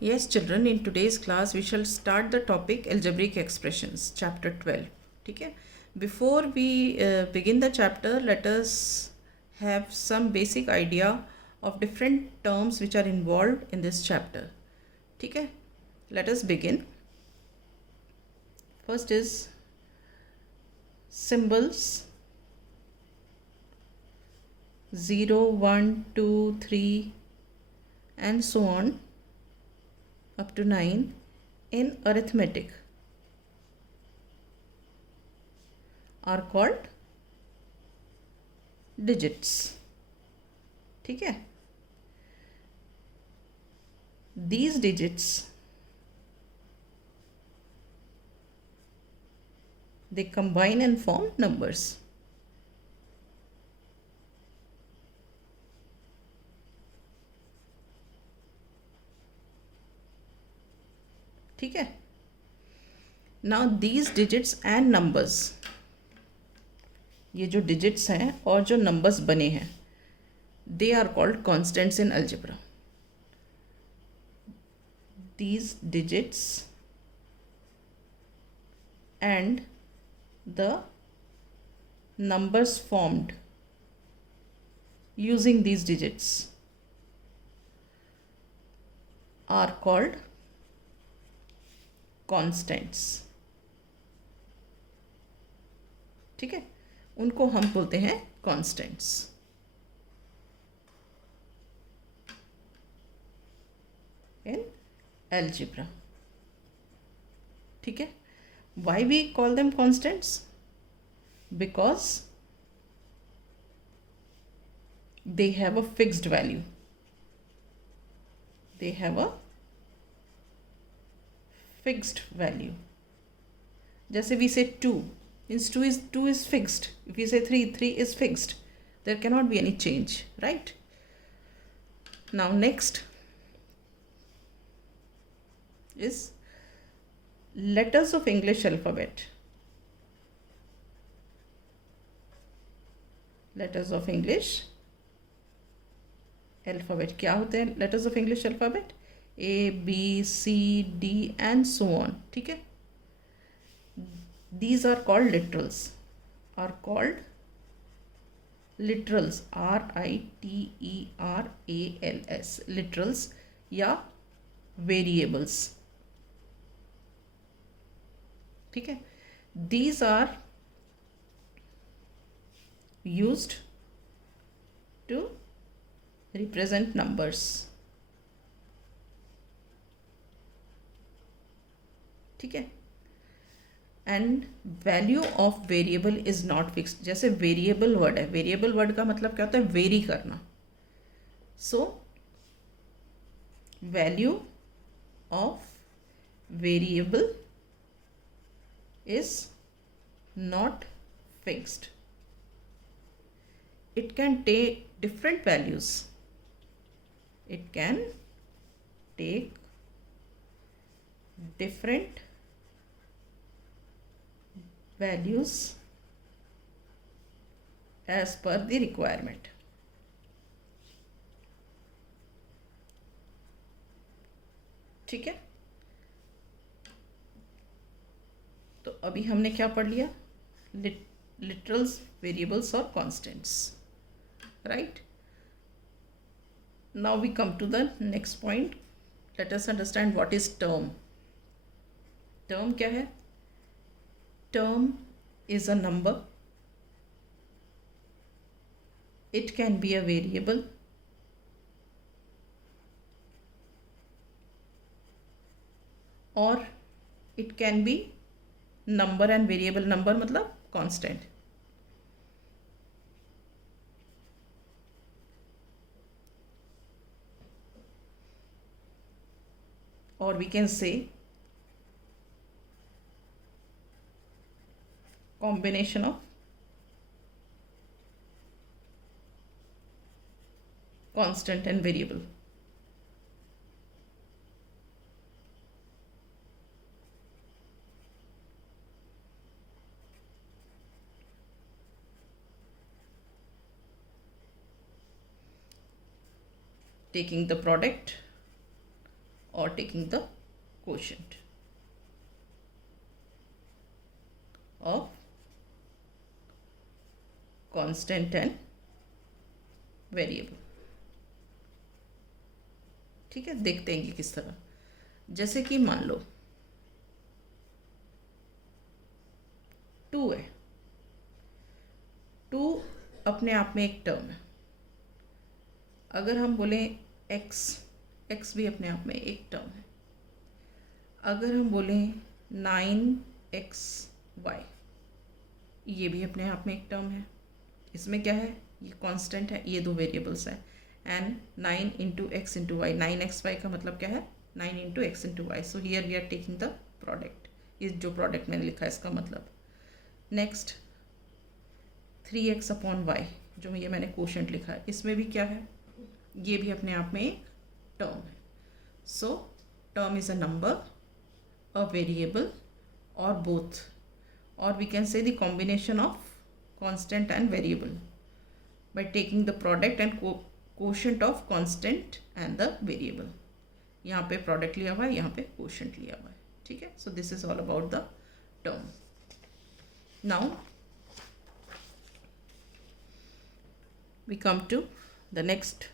Yes, children, in today's class we shall start the topic algebraic expressions, chapter 12. ठीक है. Before we begin the chapter, let us have some basic idea of different terms which are involved in this chapter. ठीक है. Let us begin. First is symbols 0, 1, 2, 3 and so on up to 9 in arithmetic are called digits. ठीक है. These digits, they combine and form numbers. ठीक है. Now these digits and numbers, ये जो digits हैं और जो numbers बने हैं, they are called constants in algebra. These digits and the numbers formed using these digits are called constants. ठीक है. उनको हम बोलते हैं constants in algebra. ठीक है. Why we call them constants? Because they have a fixed value. They have a fixed value. जैसे we say 2 means 2 is fixed. If we say 3 is fixed. There cannot be any change, right? Now next is letters of English alphabet. Letters of English alphabet क्या होते हैं? Letters of English alphabet A, B, C, D and so on. ठीक है. These are called literals. Are called literals. Literals. Literals या variables. ठीक है. These are used to represent numbers. ठीक है. And value of variable is not fixed. जैसे variable word है, variable word का मतलब क्या होता है? वेरी करना. So value of variable is not fixed. It can take different values. It can take different values as per the requirement. ठीक है. तो अभी हमने क्या पढ़ लिया? लिटरल्स, वेरिएबल्स और constants. Right. Now we come to the next point. Let us understand what is term. Term क्या है? Term is a number. It can be a variable or it can be number and variable. number मतलब constant. Or we can say combination of constant and variable. Taking the product or taking the quotient of constant and variable. ठीक है, देखते हैं कि किस तरह. जैसे कि मान लो 2 है. 2 अपने आप में एक टर्म है. अगर हम बोलें x भी अपने आप में एक टर्म है. अगर हम बोलें 9xy, ये भी अपने आप में एक टर्म है. इसमें क्या है, ये कांस्टेंट है, ये दो वेरिएबल्स हैं. And 9 into X into Y, 9xy का मतलब क्या है, 9 into X into Y. So here we are taking the product. ये जो प्रोडक्ट मैंने लिखा है इसका मतलब. नेक्स्ट 3x अपॉन वाई, जो ये मैंने कोशेंट लिखा है, इसमें भी क्या है, ये भी अपने आप में एक टर्म है. So term is a number, a variable or both, और we can say the combination of constant and variable by taking the product and quotient of constant and the variable. यहाँ पे product लिया हुआ है, यहाँ पे quotient लिया हुआ है. ठीक है, so this is all about the term. Now we come to the next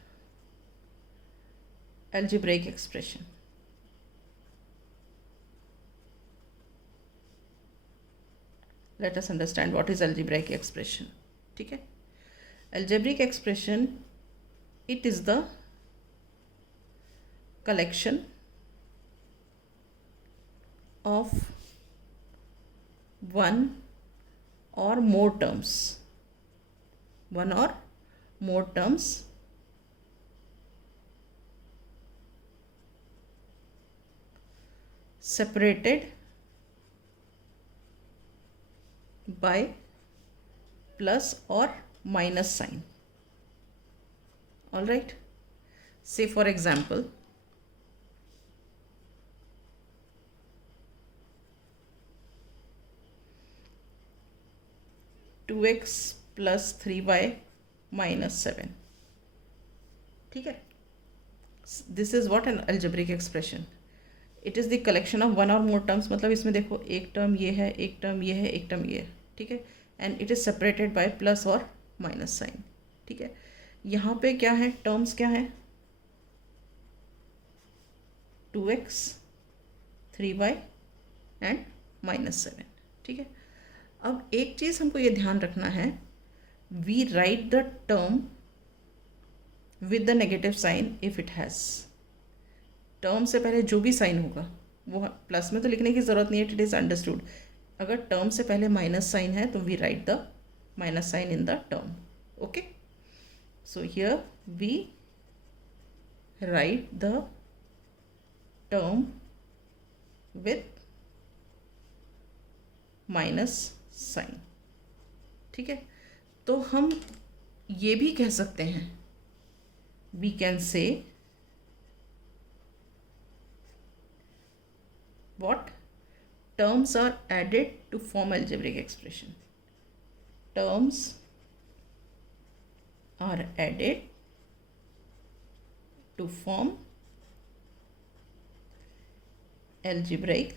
algebraic expression. Let us understand what is algebraic expression. ठीक है, algebraic expression, it is the collection of one or more terms separated by plus or minus sign. All right, say for example, two X plus 3y minus 7. ठीक है, this is what an algebraic expression. It is the collection of one or more terms. मतलब इसमें देखो, एक टर्म ये है, एक टर्म ये है, एक टर्म ये है. ठीक है, and it is separated by plus और माइनस साइन. ठीक है, यहाँ पे क्या है, टर्म्स क्या है, 2x 3y एंड -7. ठीक है, अब एक चीज़ हमको ये ध्यान रखना है, we write the term with the negative sign if it has. Term से पहले जो भी साइन होगा वो प्लस में तो लिखने की ज़रूरत नहीं है, इट इज़ अंडरस्टूड. अगर टर्म से पहले माइनस साइन है तो we write the minus sign in the term. Okay, so here we write the term with minus sign. ठीक है, तो हम ये भी कह सकते हैं, we can say what terms are added to form algebraic expression. Terms are added to form algebraic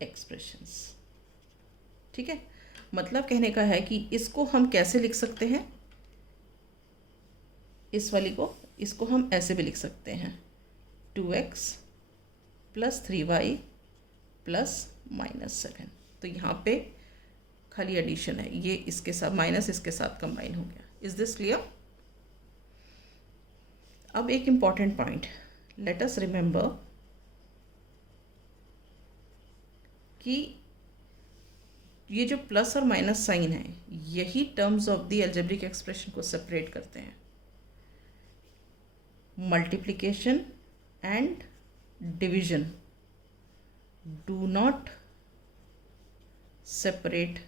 expressions. ठीक है, मतलब कहने का है कि इसको हम कैसे लिख सकते हैं, इस वाली को, इसको हम ऐसे भी लिख सकते हैं, 2x प्लस 3y प्लस -7. तो यहाँ पे खाली एडिशन है, ये इसके साथ माइनस इसके साथ कंबाइन हो गया. Is this clear? अब एक important point, let us remember कि ये जो प्लस और माइनस साइन है, यही terms of the algebraic expression को सेपरेट करते हैं. Multiplication and division do not separate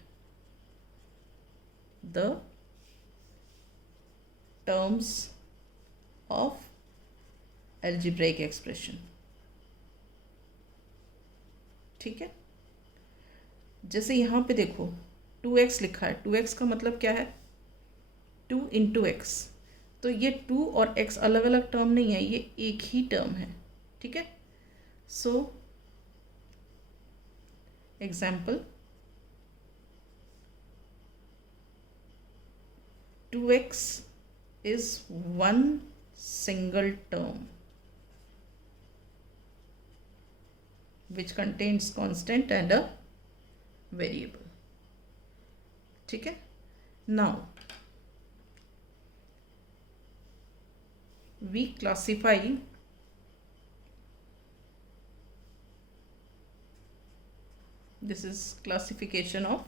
the terms of algebraic expression. ठीक है, जैसे यहाँ पे देखो 2x लिखा है, 2x का मतलब क्या है, 2 इंटू एक्स. तो ये 2 और x अलग अलग टर्म नहीं है, ये एक ही टर्म है. ठीक है, So example, 2x is one single term which contains constant and a variable. ठीक है. Now we classify this is classification of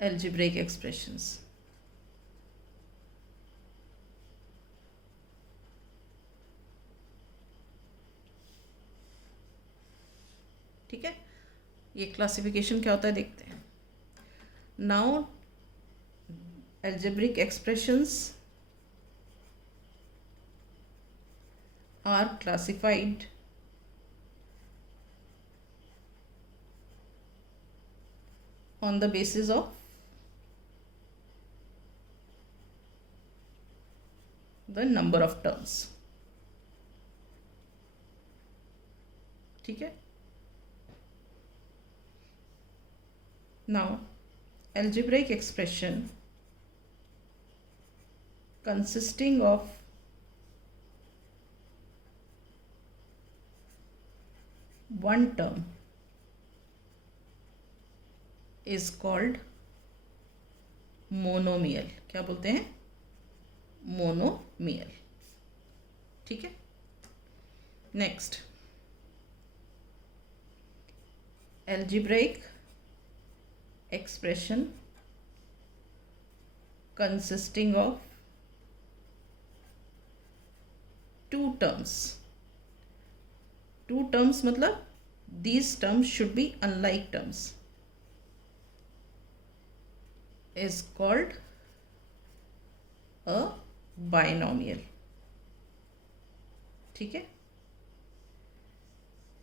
algebraic expressions. ठीक है. ये क्लासिफिकेशन क्या होता है देखते हैं. Now algebraic expressions are classified on the basis of the number of terms. ठीक है. Now algebraic expression consisting of one term is called monomial. क्या बोलते हैं? मोनोमियल. ठीक है. Next, algebraic expression consisting of two terms. Two terms मतलब these terms should be unlike terms is called a binomial. ठीक है.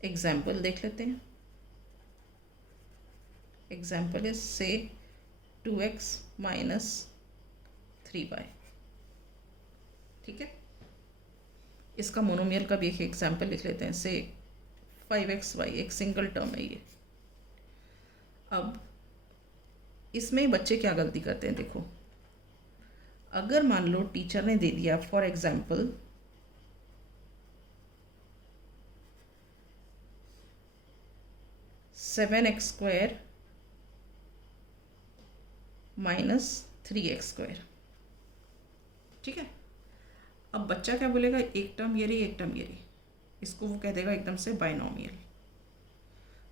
एग्जाम्पल देख लेते हैं. एग्जाम्पल इज से 2x माइनस 3y. ठीक है. इसका मोनोमियल का भी एक एग्जाम्पल लिख लेते हैं. से 5xy एक सिंगल टर्म है ये. अब इसमें बच्चे क्या गलती करते हैं देखो. अगर मान लो टीचर ने दे दिया for example 7x² minus 3x². ठीक है. अब बच्चा क्या बोलेगा, एक टर्म ये रही एक टर्म ये रही. इसको वो कह देगा एकदम से binomial.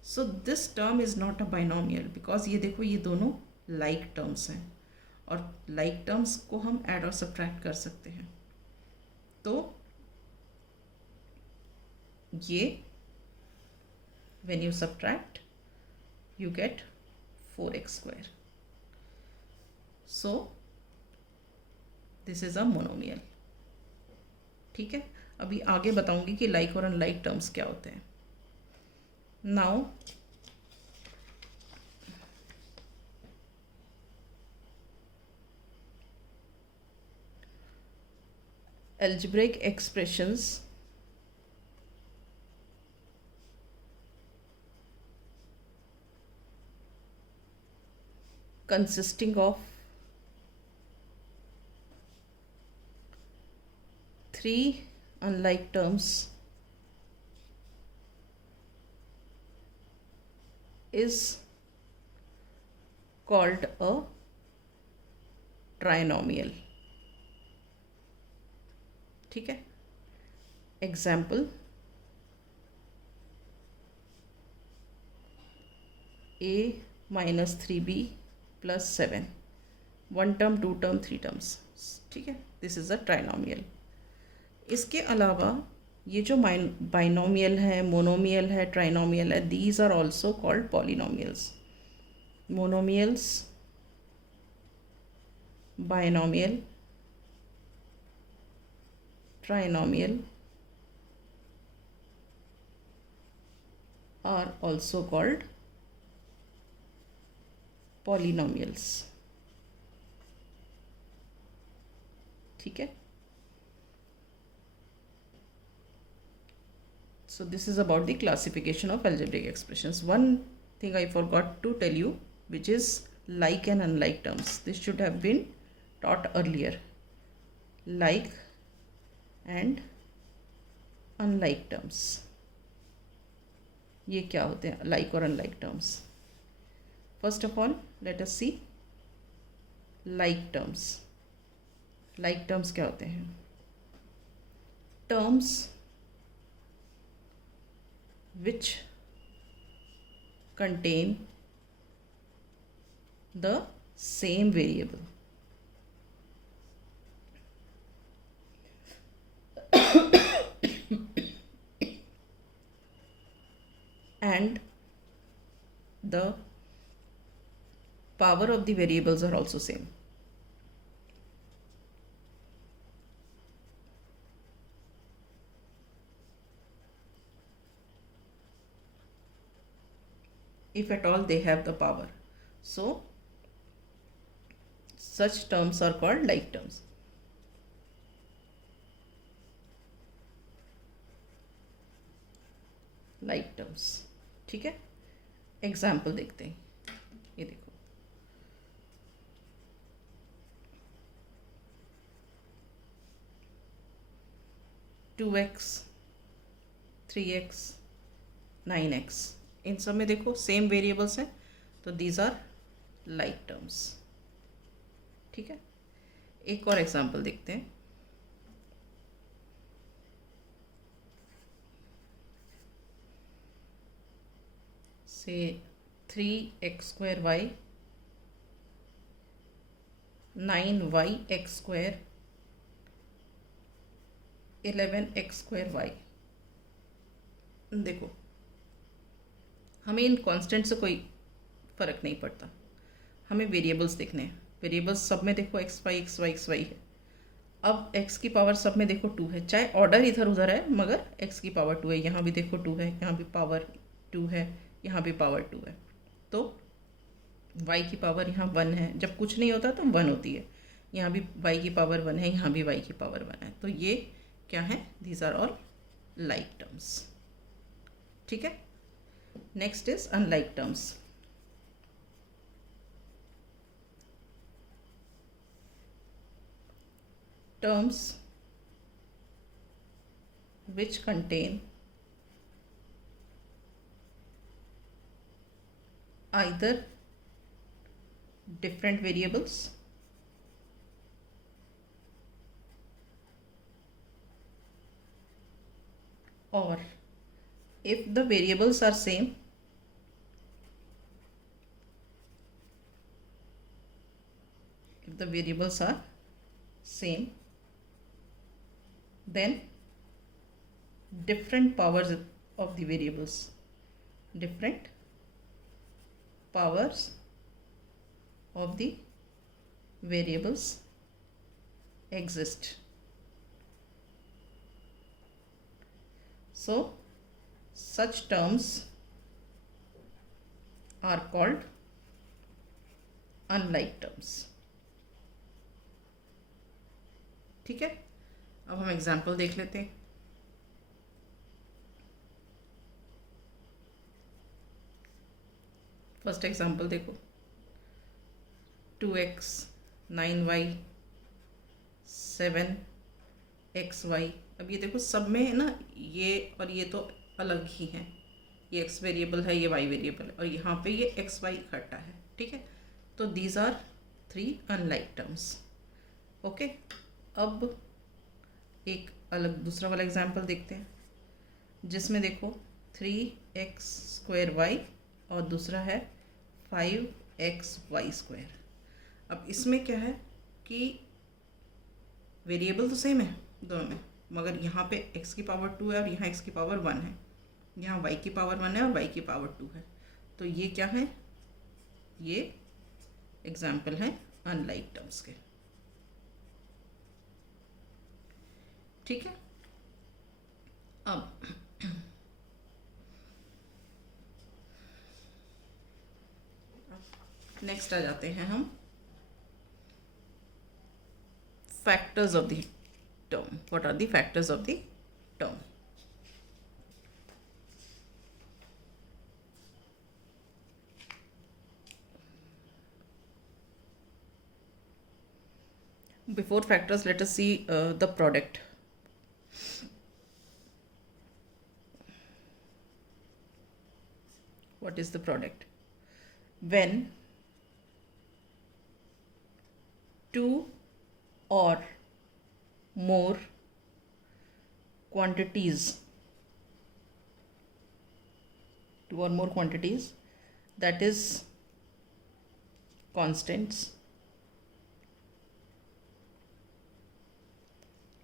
So this term is not a binomial because ये देखो ये दोनों लाइक टर्म्स हैं और लाइक टर्म्स को हम ऐड और सब्ट्रैक्ट कर सकते हैं. तो ये when you subtract you get 4x². so this is a monomial. ठीक है. अभी आगे बताऊंगी कि लाइक और अनलाइक टर्म्स क्या होते हैं. Now algebraic expressions consisting of three unlike terms is called a trinomial. ठीक है. Example a minus 3b plus 7. One term, two term, three terms. ठीक है. This is a trinomial. इसके अलावा ये जो बाइनोमियल है, मोनोमियल है, ट्राइनोमियल है, these are also called polynomials. Monomials, binomial, trinomial are also called polynomials. ठीक है. So this is about the classification of algebraic expressions. One thing I forgot to tell you, which is like and unlike terms. This should have been taught earlier. Like and unlike terms. ये क्या होते हैं like और unlike terms? First of all, let us see like terms. Like terms क्या होते हैं? Terms which contain the same variable. And the power of the variables are also same. If at all they have the power. So such terms are called like terms. Like terms. ठीक है, एग्जाम्पल देखते हैं. ये देखो, 2x 3x 9x, इन सब में देखो same variables हैं, तो दीज आर लाइक टर्म्स. ठीक है, एक और एग्जाम्पल देखते हैं. से 3x² 9y(x²) 11x². देखो, हमें इन कांस्टेंट से कोई फ़र्क नहीं पड़ता, हमें वेरिएबल्स देखने हैं. वेरिएबल्स सब में देखो x y x y x y है. अब x की पावर सब में देखो 2 है, चाहे ऑर्डर इधर उधर है मगर x की पावर 2 है. यहाँ भी देखो 2 है, यहाँ भी पावर 2 है, यहाँ भी पावर 2 है. तो y की पावर यहाँ 1 है, जब कुछ नहीं होता तो 1 होती है. यहाँ भी y की पावर 1 है, यहाँ भी y की पावर 1 है. तो ये क्या है? These are all like terms. ठीक है. Next is unlike terms. Terms which contain either different variables or if the variables are same, then different powers of the variables exist. So such terms are called unlike terms. ठीक है, अब हम एग्जाम्पल देख लेते हैं. First example देखो, 2x 9y 7xy. अब ये देखो सब में है ना, ये और ये तो अलग ही हैं. ये x वेरिएबल है, ये y वेरिएबल है, और यहाँ पे ये x y इकट्ठा है. ठीक है, तो these are 3 unlike terms. Okay, अब एक अलग दूसरा वाला एग्जाम्पल देखते हैं, जिसमें देखो 3x² और दूसरा है 5xy². अब इसमें क्या है कि वेरिएबल तो सेम है दोनों में, मगर यहाँ पे x की पावर 2 है और यहाँ x की पावर 1 है. यहाँ y की पावर 1 है और y की पावर 2 है. तो ये क्या है? ये एग्जाम्पल हैं अनलाइक टर्म्स के. ठीक है, अब नेक्स्ट आ जाते हैं हम factors of the term. What are the factors of the term? before factors, let us see the product. What is the product? When two or more quantities, that is constants,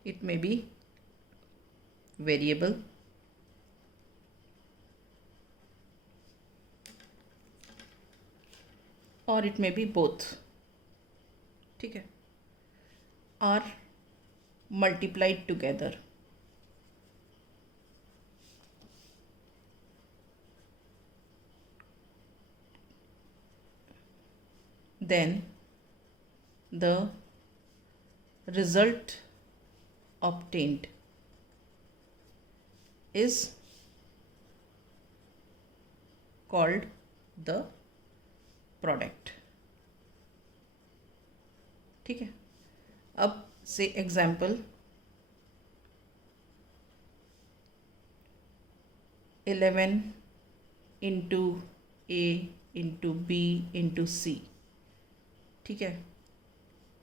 it may be variable, or it may be both, ठीक है, are multiplied together, then the result obtained is called the product. ठीक है. अब से एग्जाम्पल 11 इंटू ए into B into सी. ठीक है.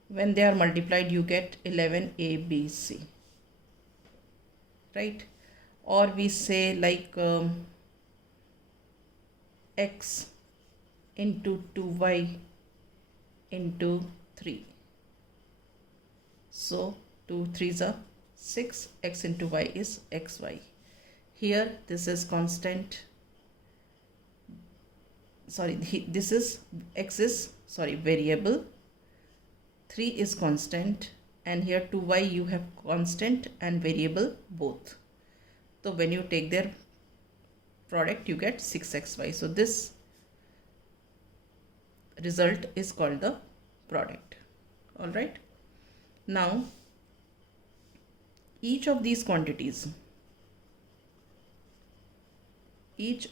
When they are multiplied, you get 11ABC, right? Or we say like x into 2y into 3. So 2 3s are 6. X into y is xy. Here this is constant. Sorry, this is x is variable. 3 is constant, and here 2y you have constant and variable both. So when you take their product, you get 6xy. So this result is called the product. All right. Now each of these quantities, these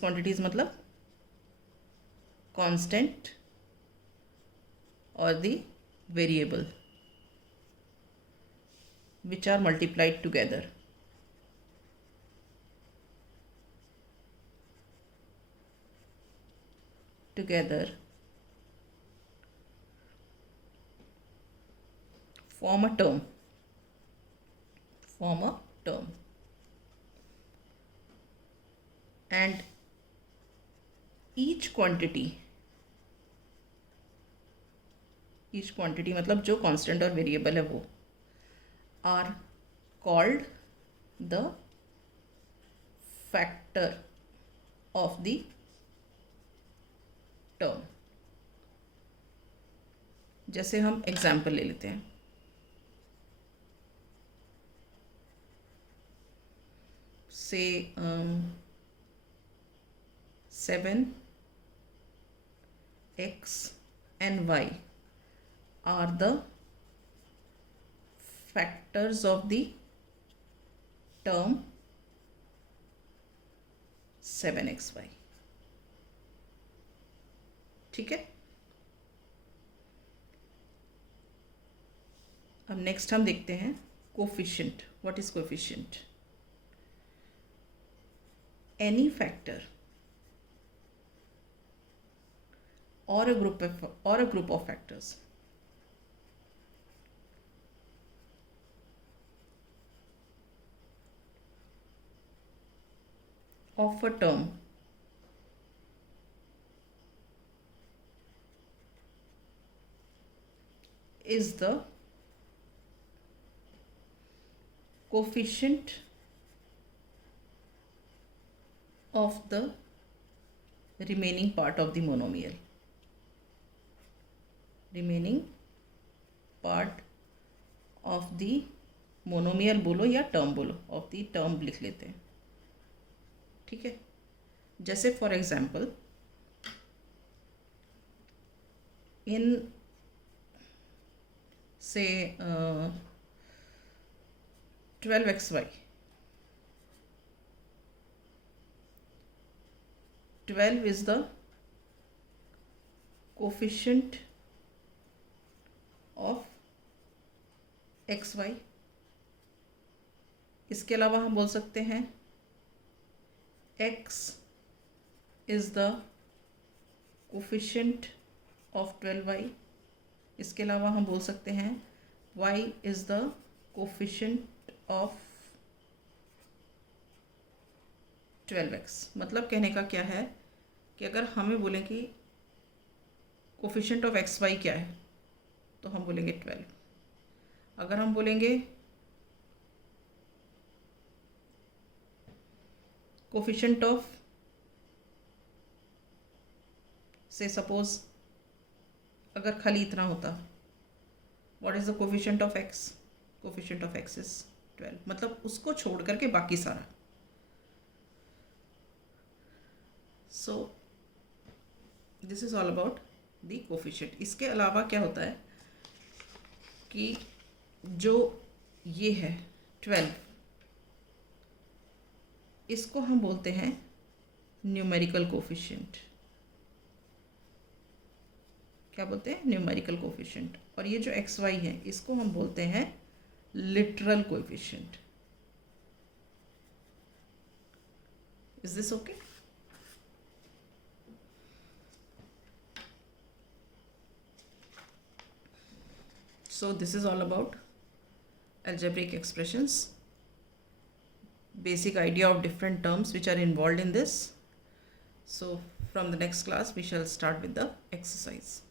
quantities मतलब constant or the variable which are multiplied together, form a term. And each quantity मतलब जो constant और variable है वो are called the factor of the term. जैसे हम एग्जाम्पल ले लेते हैं. Say 7x and y are the factors of the term 7xy. ठीक है. अब नेक्स्ट हम देखते हैं coefficient. What is coefficient? Any factor or a group of factors of a term is the coefficient of the remaining part of the monomial. Monomial बोलो या टर्म बोलो, of the term लिख लेते हैं. ठीक है. जैसे फॉर एग्जाम्पल इन से 12xy 12 is the coefficient of xy. इसके अलावा हम बोल सकते हैं x is the coefficient of 12y. इसके अलावा हम बोल सकते हैं y is the coefficient of 12x. मतलब कहने का क्या है कि अगर हमें बोलें कि कोफिशिएंट ऑफ एक्स वाई क्या है तो हम बोलेंगे 12. अगर हम बोलेंगे कोफिशिएंट ऑफ से सपोज अगर खाली इतना होता, what is the coefficient of x? Coefficient of x is 12. मतलब उसको छोड़ करके बाकी सारा. So this is all about the coefficient. इसके अलावा क्या होता है कि जो ये है 12, इसको हम बोलते हैं न्यूमेरिकल कोफिशिएंट. क्या बोलते हैं? Numerical coefficient. और ये जो एक्स वाई है इसको हम बोलते हैं literal coefficient. Is this okay? So this is all about algebraic expressions, basic idea of different terms which are involved in this. So from the next class we shall start with the exercise.